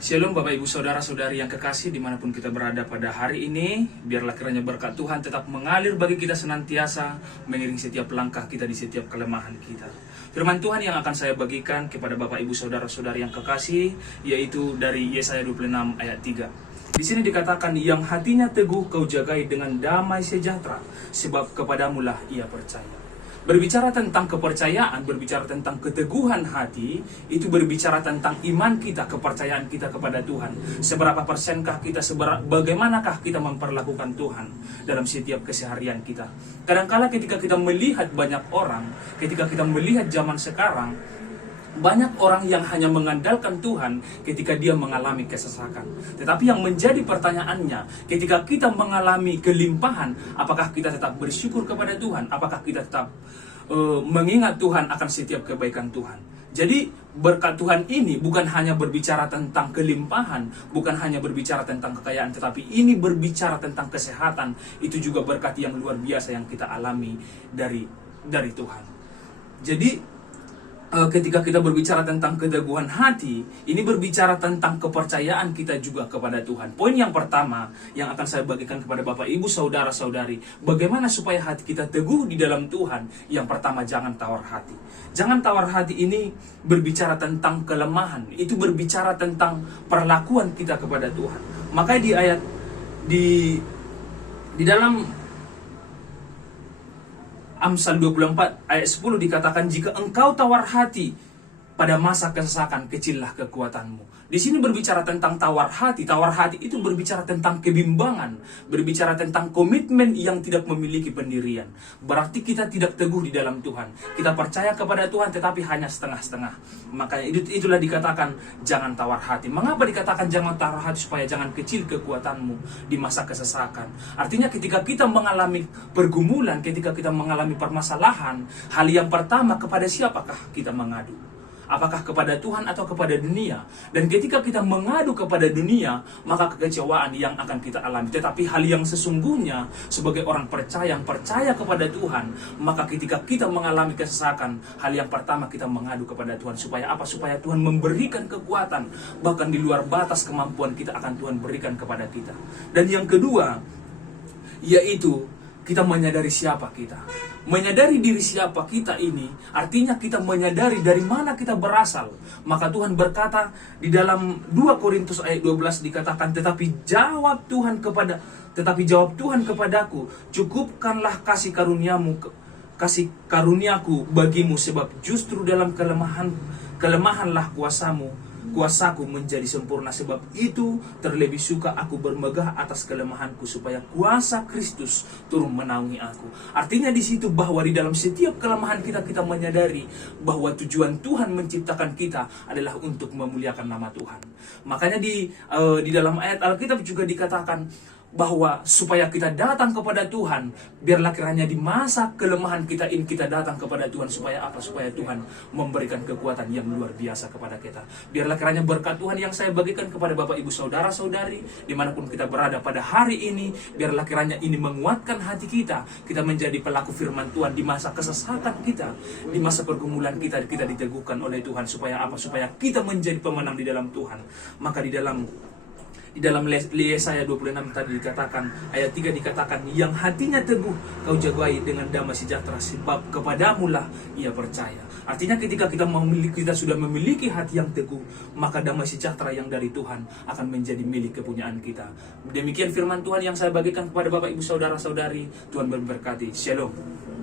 Shalom Bapak Ibu Saudara-saudari yang kekasih dimanapun kita berada pada hari ini. Biarlah kiranya berkat Tuhan tetap mengalir bagi kita senantiasa, mengiring setiap langkah kita di setiap kelemahan kita. Firman Tuhan yang akan saya bagikan kepada Bapak Ibu Saudara-saudari yang kekasih, yaitu dari Yesaya 26 ayat 3. Di sini dikatakan, yang hatinya teguh kau jagai dengan damai sejahtera, sebab kepadamulah ia percaya. Berbicara tentang kepercayaan, berbicara tentang keteguhan hati, itu berbicara tentang iman kita, kepercayaan kita kepada Tuhan. Seberapa persenkah kita, bagaimanakah kita memperlakukan Tuhan dalam setiap keseharian kita. Kadangkala ketika kita melihat banyak orang, ketika kita melihat zaman sekarang, banyak orang yang hanya mengandalkan Tuhan ketika dia mengalami kesesakan. Tetapi yang menjadi pertanyaannya, ketika kita mengalami kelimpahan, apakah kita tetap bersyukur kepada Tuhan? Apakah kita tetap mengingat Tuhan akan setiap kebaikan Tuhan? Jadi berkat Tuhan ini bukan hanya berbicara tentang kelimpahan, bukan hanya berbicara tentang kekayaan, tetapi ini berbicara tentang kesehatan. Itu juga berkat yang luar biasa yang kita alami dari Tuhan. Jadi ketika kita berbicara tentang keteguhan hati, ini berbicara tentang kepercayaan kita juga kepada Tuhan. Poin yang pertama yang akan saya bagikan kepada Bapak Ibu Saudara-saudari, bagaimana supaya hati kita teguh di dalam Tuhan. Yang pertama, jangan tawar hati. Jangan tawar hati ini berbicara tentang kelemahan, itu berbicara tentang perlakuan kita kepada Tuhan. Maka di ayat di dalam Amsal 24 ayat 10 dikatakan, jika engkau tawar hati pada masa kesesakan, kecillah kekuatanmu. Di sini berbicara tentang tawar hati. Tawar hati itu berbicara tentang kebimbangan, berbicara tentang komitmen yang tidak memiliki pendirian. Berarti kita tidak teguh di dalam Tuhan. Kita percaya kepada Tuhan tetapi hanya setengah-setengah. Makanya itulah dikatakan jangan tawar hati. Mengapa dikatakan jangan tawar hati? Supaya jangan kecil kekuatanmu di masa kesesakan. Artinya ketika kita mengalami pergumulan, ketika kita mengalami permasalahan, hal yang pertama, kepada siapakah kita mengadu? Apakah kepada Tuhan atau kepada dunia? Dan ketika kita mengadu kepada dunia, maka kekecewaan yang akan kita alami. Tetapi hal yang sesungguhnya, sebagai orang percaya yang percaya kepada Tuhan, maka ketika kita mengalami kesesakan, hal yang pertama kita mengadu kepada Tuhan. Supaya apa? Supaya Tuhan memberikan kekuatan. Bahkan di luar batas kemampuan kita akan Tuhan berikan kepada kita. Dan yang kedua, yaitu kita menyadari siapa kita. Menyadari diri siapa kita ini artinya kita menyadari dari mana kita berasal. Maka Tuhan berkata di dalam 2 Korintus ayat 12 dikatakan, tetapi jawab Tuhan kepadaku, cukupkanlah kasih karuniaku bagimu, sebab justru dalam kelemahanlah kuasaku menjadi sempurna. Sebab itu terlebih suka aku bermegah atas kelemahanku, supaya kuasa Kristus turun menaungi aku. Artinya di situ bahwa di dalam setiap kelemahan kita menyadari bahwa tujuan Tuhan menciptakan kita adalah untuk memuliakan nama Tuhan. Makanya di dalam ayat Alkitab juga dikatakan bahwa supaya kita datang kepada Tuhan, biarlah kiranya di masa kelemahan kita ini kita datang kepada Tuhan. Supaya apa? Supaya Tuhan memberikan kekuatan yang luar biasa kepada kita. Biarlah kiranya berkat Tuhan yang saya bagikan kepada Bapak Ibu Saudara-saudari dimanapun kita berada pada hari ini, biarlah kiranya ini menguatkan hati kita. Kita menjadi pelaku firman Tuhan di masa kesesakan kita, di masa pergumulan kita diteguhkan oleh Tuhan. Supaya apa? Supaya kita menjadi pemenang di dalam Tuhan. Maka di dalam Yesaya 26 tadi dikatakan, ayat 3 dikatakan, yang hatinya teguh kau jagai dengan damai sejahtera, sebab kepadamulah ia percaya. Artinya ketika kita sudah memiliki hati yang teguh, maka damai sejahtera yang dari Tuhan akan menjadi milik kepunyaan kita. Demikian firman Tuhan yang saya bagikan kepada Bapak Ibu Saudara-saudari. Tuhan memberkati. Shalom.